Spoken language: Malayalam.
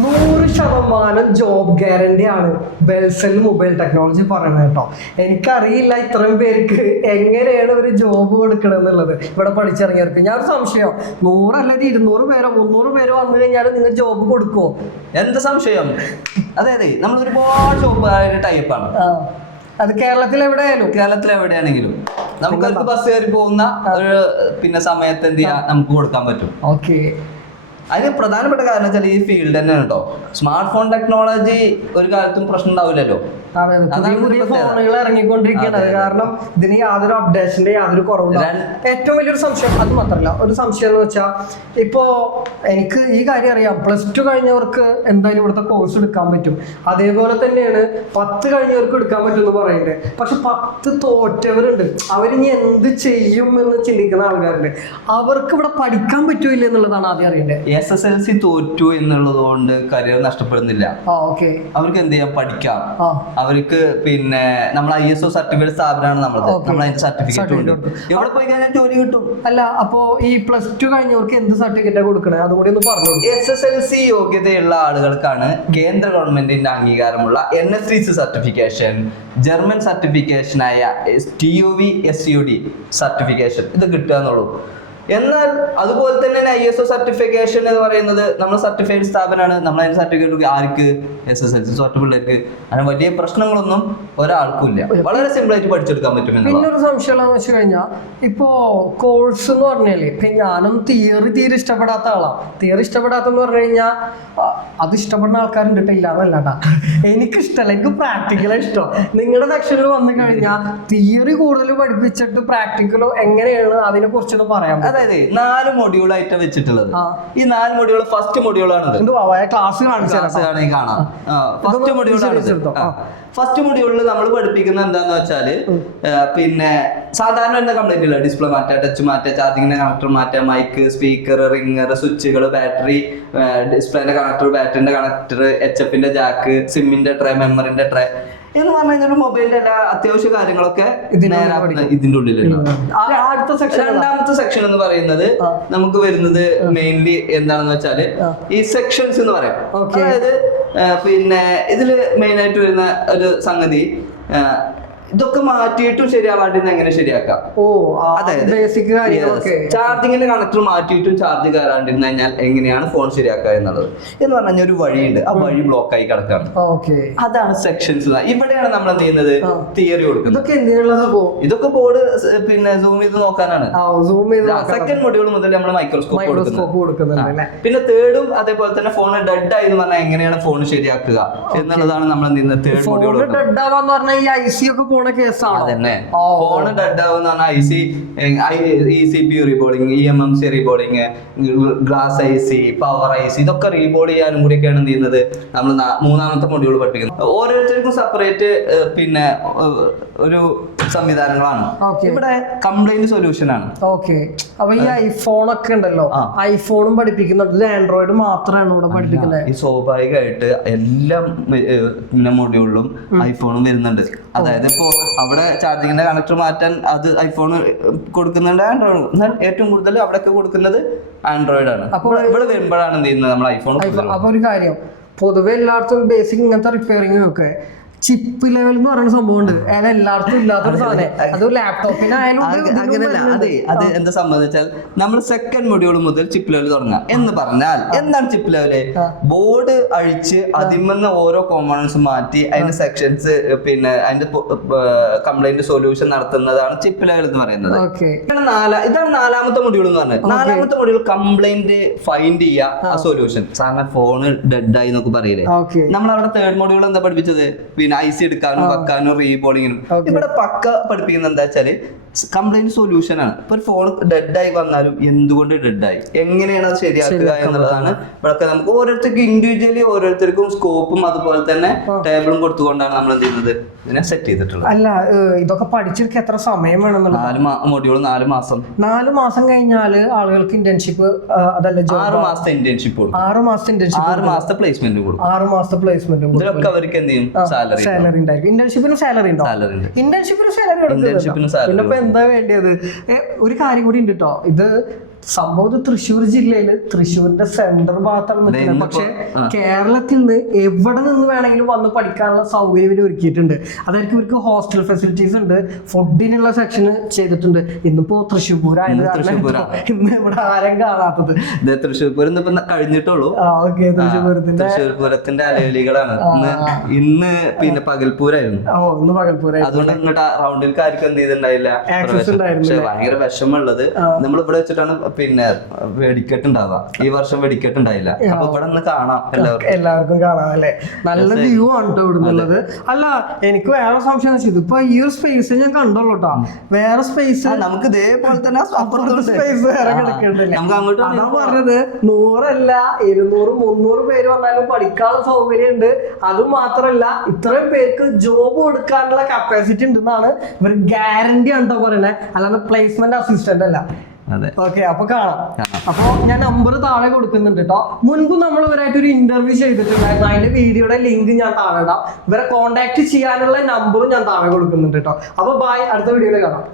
100% ജോബ് ഗ്യാരണ്ടി ആണ് ബെൽസെൽ മൊബൈൽ ടെക്നോളജി പറയുന്നത് കേട്ടോ. എനിക്കറിയില്ല ഇത്രയും പേർക്ക് എങ്ങനെയാണ് ഒരു ജോബ് കൊടുക്കണം എന്നുള്ളത് ഇവിടെ പഠിച്ചിറങ്ങിയവർക്ക്. ഞാനൊരു സംശയം, 100 അല്ലെങ്കിൽ 200 പേരോ 300 പേരോ വന്നു കഴിഞ്ഞാൽ നിങ്ങൾ ജോബ് കൊടുക്കുമോ? എന്ത് സംശയം? അതെ നമ്മൾ ഒരുപാട് ജോബ് ടൈപ്പാണ്. അത് കേരളത്തിൽ എവിടെയാണെങ്കിലും നമുക്ക് ബസ് കയറി പോകുന്ന ഒരു സമയത്ത് എന്ത് ചെയ്യാം, നമുക്ക് കൊടുക്കാൻ പറ്റും. ഓക്കെ, അതിന് പ്രധാനപ്പെട്ട കാരണം വെച്ചാൽ ഈ ഫീൽഡ് തന്നെയാണ് കേട്ടോ. സ്മാർട്ട് ഫോൺ ടെക്നോളജി ഒരു കാലത്തും പ്രശ്നം ഉണ്ടാവില്ലല്ലോ. പുതിയ ഫോണുകൾ ഇറങ്ങിക്കൊണ്ടിരിക്കുകയാണ്. അത് കാരണം ഇതിന് യാതൊരു അപ്ഡേഷന്റെ യാതൊരു കുറവില്ല. ഏറ്റവും വലിയൊരു സംശയം അത് മാത്രമല്ല, ഒരു സംശയം എന്ന് വെച്ചാൽ ഇപ്പോ എനിക്ക് ഈ കാര്യം അറിയാം, +2 കഴിഞ്ഞവർക്ക് എന്തായാലും ഇവിടുത്തെ കോഴ്സ് എടുക്കാൻ പറ്റും. അതേപോലെ തന്നെയാണ് 10 കഴിഞ്ഞവർക്ക് എടുക്കാൻ പറ്റും എന്ന് പറയുന്നുണ്ട്. പക്ഷെ 10 തോറ്റവരുണ്ട്. അവരിനി എന്ത് ചെയ്യും എന്ന് ചിന്തിക്കുന്ന ആൾക്കാരുണ്ട്. അവർക്ക് ഇവിടെ പഠിക്കാൻ പറ്റൂല്ല എന്നുള്ളതാണ് ആദ്യം അറിയേണ്ടത്. SSLC തോറ്റു എന്നുള്ളത് കൊണ്ട് കരിയർ നഷ്ടപ്പെടുന്നില്ല. അവർക്ക് എന്ത് ചെയ്യാം, പഠിക്കാം. അവർക്ക് നമ്മൾ ISO സർട്ടിഫിക്കറ്റ് സ്ഥാപനമാണ് നമ്മളത്. നമ്മൾ അതിന്റെ സർട്ടിഫിക്കറ്റ് ഉണ്ട്. എവിടെ പോയി കഴിഞ്ഞാൽ ജോലി കിട്ടും. അല്ല, അപ്പോ ഈ +2 കഴിഞ്ഞവർക്ക് എന്ത് സർട്ടിഫിക്കറ്റ് കൊടുക്കണേ അതും കൂടി ഒന്ന് പറഞ്ഞു. SSLC യോഗ്യതയുള്ള ആളുകൾക്കാണ് കേന്ദ്ര ഗവൺമെന്റിന്റെ അംഗീകാരമുള്ള NSCC സർട്ടിഫിക്കേഷൻ, ജർമ്മൻ സർട്ടിഫിക്കേഷനായ TUV SUD സർട്ടിഫിക്കേഷൻ ഇത് കിട്ടുക എന്നുള്ളൂ. എന്നാൽ അതുപോലെ തന്നെ ISO സർട്ടിഫിക്കേഷൻ എന്ന് പറയുന്നത് നമ്മൾ സർട്ടിഫൈഡ് സ്ഥാപനമാണ്. നമ്മൾ അതിന്റെ സർട്ടിഫിക്കറ്റ് ആർക്ക്? SSLC തോറ്റ പിള്ളേർക്ക്. അങ്ങനെ വലിയ പ്രശ്നങ്ങളൊന്നും ഒരാൾക്കും ഇല്ല. വളരെ സിമ്പിൾ ആയിട്ട് പഠിച്ചെടുക്കാൻ പറ്റും. പിന്നെ ഒരു സംശയം എന്ന് വെച്ച് കഴിഞ്ഞാൽ ഇപ്പോ കോഴ്സ് എന്ന് പറഞ്ഞാല് ഇപ്പൊ ഞാനും തീരെ ഇഷ്ടപ്പെടാത്ത ആളാണ്. തീരെ ഇഷ്ടപ്പെടാത്തെന്ന് പറഞ്ഞു കഴിഞ്ഞാൽ അത് ഇഷ്ടപ്പെടുന്ന ആൾക്കാരുണ്ട്, ഇല്ലാന്നല്ലാട്ടാ. എനിക്കിഷ്ടമല്ല, എനിക്ക് പ്രാക്ടിക്കലാ ഇഷ്ടം. നിങ്ങളുടെ സെക്ഷനിൽ വന്നു കഴിഞ്ഞാൽ തിയറി കൂടുതൽ പഠിപ്പിച്ചിട്ട് പ്രാക്ടിക്കലോ എങ്ങനെയാണ് അതിനെ കുറിച്ചൊന്ന് പറയാം. അതായത് 4 മൊഡ്യൂളായിട്ട് വെച്ചിട്ടുള്ളത്. ഈ 4 മൊഡ്യൂൾ ഫസ്റ്റ് മൊഡ്യൂളാണ്. ക്ലാസ് കാണാം. ഫസ്റ്റ് മൊഡ്യൂളിൽ നമ്മൾ പഠിപ്പിക്കുന്ന എന്താന്ന് വെച്ചാല് സാധാരണ എന്താ കംപ്ലൈന്റ് ഇല്ല. ഡിസ്പ്ലേ മാറ്റുക, ടച്ച് മാറ്റുക, ചാർജിങ്ങിന്റെ കണക്ടർ മാറ്റുക, മൈക്ക്, സ്പീക്കർ, റിംഗർ, സ്വിച്ചുകൾ, ബാറ്ററി, ഡിസ്പ്ലേന്റെ കണക്ടർ, ബാറ്ററിന്റെ കണക്ടർ, HFന്റെ ജാക്ക്, സിമ്മിന്റെ ട്രേ, മെമ്മറിന്റെ ട്രേ എന്ന് പറഞ്ഞു കഴിഞ്ഞാൽ മൊബൈലിന്റെ എല്ലാ അത്യാവശ്യ കാര്യങ്ങളൊക്കെ ഇതിന്റെ ഉള്ളിലുണ്ട്. രണ്ടാമത്തെ സെക്ഷൻ എന്ന് പറയുന്നത് നമുക്ക് വരുന്നത് മെയിൻലി എന്താണെന്ന് വെച്ചാല് ഈ സെക്ഷൻസ് എന്ന് പറയാം. അതായത് ഇതില് മെയിൻ ആയിട്ട് വരുന്ന ഒരു സംഗതി ഇതൊക്കെ മാറ്റിയിട്ടും ശരിയാവാണ്ടിരുന്ന എങ്ങനെ ശരിയാക്കാം. അതായത് ചാർജിങ്ങിന്റെ കണക്ടർ മാറ്റിയിട്ടും ചാർജ് കയറാണ്ടിരുന്നു കഴിഞ്ഞാൽ എങ്ങനെയാണ് ഫോൺ ശരിയാക്കുക എന്നുള്ളത് എന്ന് പറഞ്ഞാൽ ഒരു വഴിയുണ്ട്. ആ വഴി ബ്ലോക്ക് ആയി കിടക്കാണ്. അതാണ് സെക്ഷൻസ്. ഇവിടെയാണ് നമ്മൾ എന്ത് ചെയ്യുന്നത്, തിയറി കൊടുക്കുന്നത്. ഇതൊക്കെ ബോർഡ് സൂം ചെയ്ത് നോക്കാനാണ്. സെക്കൻഡ് മൊഡ്യൂൾ മുതൽ നമ്മൾ മൈക്രോസ്കോപ്പ് കൊടുക്കുന്നത്. പിന്നെ തേർഡും അതേപോലെ തന്നെ ഫോൺ ഡെഡ് ആയി എന്ന് പറഞ്ഞാൽ എങ്ങനെയാണ് ഫോൺ ശരിയാക്കുക എന്നുള്ളതാണ് നമ്മൾ എന്ത് ചെയ്യുന്നത്, തേർഡ് മൊഡ്യൂൾ. അതന്നെ ഫോൺ ഡെഡ് ആവുന്ന CPU reboarding, EMMC reboarding, glass IC, power IC ഇതൊക്കെ റീബോർഡ് ചെയ്യാനും കൂടിയൊക്കെയാണ് എന്ത് ചെയ്യുന്നത് നമ്മൾ മൂന്നാമത്തെ മൊഡ്യൂൾ പഠിപ്പിക്കുന്നത്. ഓരോരുത്തർക്കും സെപ്പറേറ്റ് ഒരു സംവിധാനങ്ങളാണ്. ഇവിടെ കംപ്ലൈന്റ് സൊല്യൂഷൻ ആണ്. അപ്പൊ ഈ ഐഫോൺ ഒക്കെ ഉണ്ടല്ലോ, ഐഫോണും പഠിപ്പിക്കുന്നുണ്ട്, ആൻഡ്രോയിഡ് മാത്രമാണ് ഇവിടെ പഠിപ്പിക്കുന്നത്. ഈ സ്വാഭാവികമായിട്ട് എല്ലാ മൊഡ്യൂളിലും ഐഫോണും വരുന്നുണ്ട്. അതായത് ഇപ്പോ അവിടെ ചാർജിങ്ങിന്റെ കണക്ടർ മാറ്റാൻ അത് ഐഫോൺ കൊടുക്കുന്നുണ്ട്, ആൻഡ്രോയിഡ്. എന്നാൽ ഏറ്റവും കൂടുതൽ അവിടെയൊക്കെ കൊടുക്കുന്നത് ആൻഡ്രോയിഡ് ആണ്. അപ്പോൾ ഇവിടെ വരുമ്പോഴാണ് എന്ത് ചെയ്യുന്നത്, നമ്മൾ ഐഫോൺ. അപ്പൊ ഒരു കാര്യം, പൊതുവെ എല്ലായിടത്തും ബേസിക് ഇങ്ങനത്തെ റിപ്പയറിംഗ് ഒക്കെ ചിപ്പ് ലെവൽ എന്ന് പറയുന്ന സംഭവം ഉണ്ട്. അത് എല്ലായിടത്തും ഇല്ലാത്തൊരു സാധനം. അത് ലാപ്ടോപ്പിനായാലും അങ്ങനെയല്ല. അത് എന്താ സംബന്ധിച്ചാൽ നമ്മൾ സെക്കൻഡ് മൊഡ്യൂൾ മുതൽ ചിപ്പ് ലെവൽ തുടങ്ങാം എന്ന് പറഞ്ഞാൽ എന്താണ് ചിപ്പ് ലെവല്? ബോർഡ് അഴിച്ച് അതിമെന്ന് ഓരോ കോമ്പോണൻസ് മാറ്റി അതിന്റെ സെക്ഷൻസ് അതിന്റെ കംപ്ലൈന്റ് സൊല്യൂഷൻ നടത്തുന്നതാണ് ചിപ്പ് ലെവൽ എന്ന് പറയുന്നത്. ഇതാണ് നാലാമത്തെ മൊഡ്യൂൾ എന്ന് പറഞ്ഞത്. നാലാമത്തെ മൊഡ്യൂൾ കംപ്ലൈന്റ് ഫൈൻഡ് ചെയ്യുക, സൊല്യൂഷൻ. സാധാരണ ഫോണ് ഡെഡ് ആയി എന്നൊക്കെ പറയില്ലേ. നമ്മൾ അവിടെ തേർഡ് മൊഡ്യൂൾ എന്താ പഠിപ്പിച്ചത്, IC എടുക്കാനും വെക്കാനും റീബോർഡിങ്ങിനും. ഇവിടെ പക്ക പഠിപ്പിക്കുന്നത് എന്താ വെച്ചാല് കംപ്ലൈന്റ് സൊല്യൂഷൻ ആണ്. ഇപ്പൊ ഒരു ഫോൺ ഡെഡ് ആയി വന്നാലും എന്തുകൊണ്ട് ഡെഡ് ആയി, എങ്ങനെയാണ് അത് ശരിയാക്കുക എന്നുള്ളതാണ്. ഇവിടെ നമുക്ക് ഓരോരുത്തർക്കും ഇൻഡിവിജ്വലി ഓരോരുത്തർക്കും സ്കോപ്പും അതുപോലെ തന്നെ ടേബിളും കൊടുത്തുകൊണ്ടാണ് നമ്മൾ എന്ത് ചെയ്യുന്നത്, ഇതിനെ സെറ്റ് ചെയ്തിട്ടുള്ളത്. അല്ല, ഇതൊക്കെ പഠിച്ചെടുക്കാൻ എത്ര സമയം വേണം? 4 മൊഡ്യൂൾ 4 മാസം. 4 മാസം കഴിഞ്ഞാൽ ആളുകൾക്ക് ഇന്റേൺഷിപ്പ്, അതല്ല 6 മാസത്തെ ഇന്റേൺഷിപ്പ് കൊടുക്കും. 6 മാസത്തെ ഇന്റേൺഷിപ്പ്, 6 മാസത്തെ പ്ലേസ്മെന്റ് കൊടുക്കും. 6 മാസത്തെ പ്ലേസ്മെന്റ് ഇതിലൊക്കെ അവർക്ക് എന്ത് ചെയ്യും, സാലറി ഉണ്ടായിരിക്കും. ഇന്റേൺഷിപ്പിന് സാലറി ഉണ്ടോ? ഇന്റേൺഷിപ്പിന് സാലറി കൊടുക്കും. പിന്നെ എന്താ വേണ്ടിയത്? ഒരു കാര്യം കൂടി ഉണ്ട് കേട്ടോ. ഇത് സംഭവം തൃശ്ശൂർ ജില്ലയില് തൃശ്ശൂരിന്റെ സെൻട്രൽ ഭാഗത്താണ് നിൽക്കുന്നത്. പക്ഷെ കേരളത്തിൽ നിന്ന് എവിടെ നിന്ന് വേണമെങ്കിലും വന്ന് പഠിക്കാനുള്ള സൗകര്യം ഇവർ ഒരുക്കിയിട്ടുണ്ട്. അതായത് ഇവർക്ക് ഹോസ്റ്റൽ ഫെസിലിറ്റീസ് ഉണ്ട്, ഫുഡിനുള്ള സെക്ഷന് ചെയ്തിട്ടുണ്ട്. ഇന്നിപ്പോ തൃശ്ശൂർ പൂരമായത് കാരണം ഇന്ന് ഇവിടെ ആരും കാണാത്തത് തൃശ്ശൂർ പൂരം ഇന്നിപ്പോ കഴിഞ്ഞിട്ടുള്ളൂ. തൃശ്ശൂർ പൂരത്തിന്റെ അലവലികളാണ് ഇന്ന്. പിന്നെ പകൽപൂരായിരുന്നു. അതുകൊണ്ട് ഇങ്ങോട്ട് റൗണ്ടിലേക്ക് ആർക്കും എന്ത് ചെയ്തിട്ടുണ്ടായില്ല. പക്ഷെ ഭയങ്കര വിഷമമുള്ളത് നമ്മൾ ഇവിടെ വെച്ചിട്ടാണ് പിന്നെ വെടിക്കെട്ടുണ്ടാവുക. ഈ വർഷം വെടിക്കെട്ടുണ്ടായില്ല. അപ്പൊ ഇവിടെ നിന്ന് കാണാം, എല്ലാവർക്കും കാണാം അല്ലെ. നല്ല വ്യൂ ആണ് കേട്ടോ ഇവിടുന്നുള്ളത്. അല്ല, എനിക്ക് വേറെ സംശയം വെച്ചത് ഇപ്പൊ ഈ ഒരു സ്പേസ് ഞാൻ കണ്ടോളൂ കേട്ടോ. വേറെ സ്പേസ് നമുക്ക് ഇതേപോലെ തന്നെ സ്പേസ് വേറെ കിടക്കണ്ടല്ലേ. അതാ പറഞ്ഞത് 100 അല്ല 200 300 പേര് വന്നാലും പഠിക്കാനുള്ള സൗകര്യം ഉണ്ട്. അത് മാത്രല്ല ഇത്രയും പേർക്ക് ജോബ് കൊടുക്കാനുള്ള കപ്പാസിറ്റി ഉണ്ടെന്നാണ് ഇവർ ഗ്യാരണ്ടി ഉണ്ടോ പറയണേ, അല്ലാതെ പ്ലേസ്മെന്റ് അസിസ്റ്റന്റ് അല്ല. ഓക്കെ, അപ്പൊ കാണാം. അപ്പൊ ഞാൻ നമ്പർ താഴെ കൊടുക്കുന്നുണ്ട് കേട്ടോ. മുൻപ് നമ്മൾ ഇവരായിട്ട് ഒരു ഇന്റർവ്യൂ ചെയ്തിട്ടുണ്ടായിരുന്നു. അതിന്റെ വീഡിയോയുടെ ലിങ്ക് ഞാൻ താഴെ ഇടാം. ഇവരെ കോൺടാക്ട് ചെയ്യാനുള്ള നമ്പറും ഞാൻ താഴെ കൊടുക്കുന്നുണ്ട് കേട്ടോ. അപ്പൊ ബൈ, അടുത്ത വീഡിയോയിൽ കാണാം.